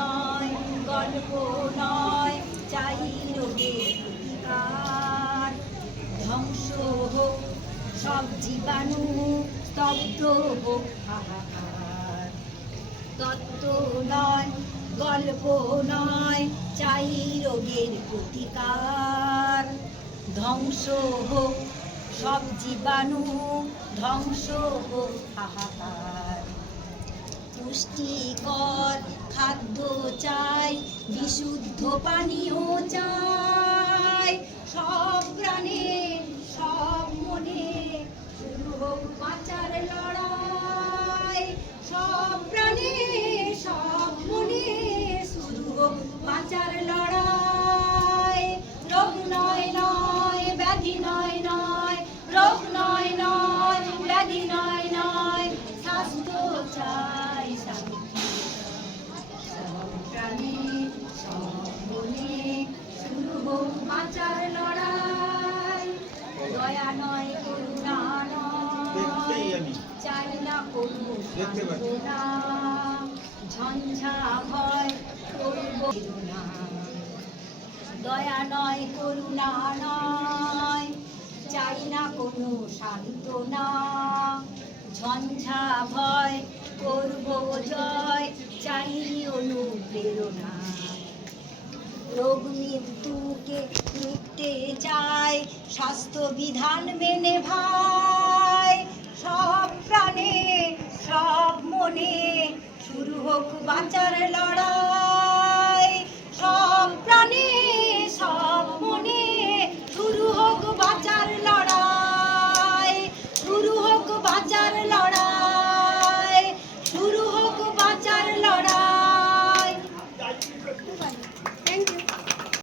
নয়, গল্প নয়, চাই রোগের প্রতিকার। ধ্বংস হোক সব জীবাণু, স্তব্ধ হোক হাহাকার। তত্ত্ব নয়, গল্প নয়, চাই রোগের প্রতিকার। ধ্বংস হোক সব জীবাণু, ধ্বংস হোক হাহাকার। পুষ্টিকর খাদ্য চাই, বিশুদ্ধ পানীয় চাই। সব প্রাণে সব মনে শুরু হোক বাঁচার লড়াই। সব প্রাণে সব মনে শুরু হোক বাঁচার লড়াই। রোগ নয় নয়, ব্যাধি নয় নয়, রোগ নয় নয়, ব্যাধি নয় নয়, স্বাস্থ্য চাই শান্তি। সব প্রাণে সব মনে শুরু হোক বাঁচার লড়াই। দয়া নয়, করুণা নয়, চাই না কোনো সান্ত্বনা। ঝঞ্ঝা ভয় করব না। দয়া নয়, করুণা নয়, চাই না কোনো সান্ত্বনা। ঝঞ্ঝা ভয় করব জয়, চাই অনুপ্রেরণা। রোগ মৃত্যুকে মিটতে চাই, স্বাস্থ্য বিধান মেনে ভাই। সব প্রাণে সব মনে শুরু হোক বাঁচার লড়াই।